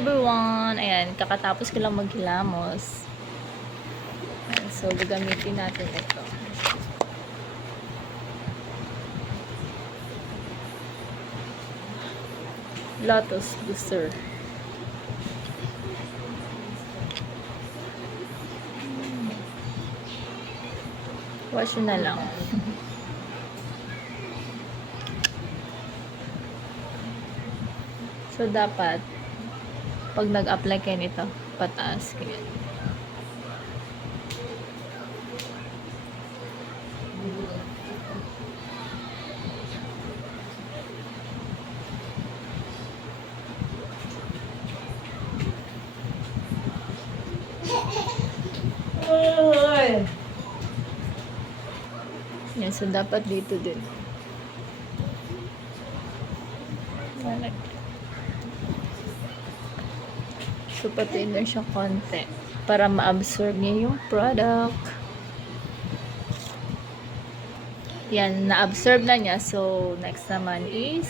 everyone! Ayan, kakatapos ko lang maghilamos. Ayan, so, gagamitin natin ito. Lotus Booster. Wash na lang. So, dapat, pag nag-apply kayo nito, pataas kayo. Yan, so dapat dito din. Malag. So, patuin na siya konti para ma-absorb niya yung product. Yan, na-absorb na niya. So, next naman is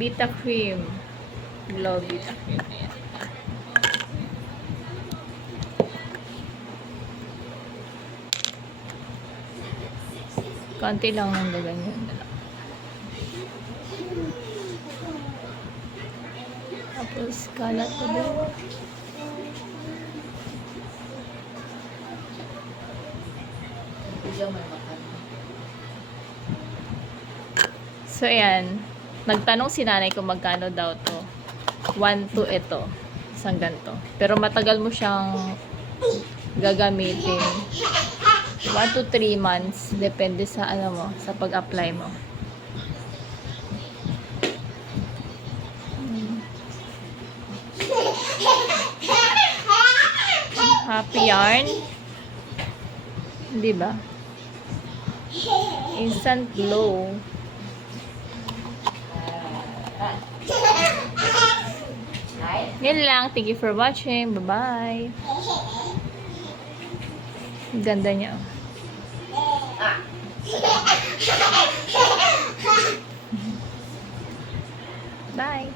Vita Cream. Glow Vita Cream. Konti lang ang gaganyan na lang. Tapos, kalat ko din. So, ayan. Nagtanong si nanay kung magkano daw to. 1 to ito. Isang ganito. Pero matagal mo siyang gagamitin. 1 to 3 months. Depende sa, ano mo, sa pag-apply mo. happy yarn. Di ba? Instant glow. Yun lang. Thank you for watching. Bye-bye. Ganda niya. Oh. Bye.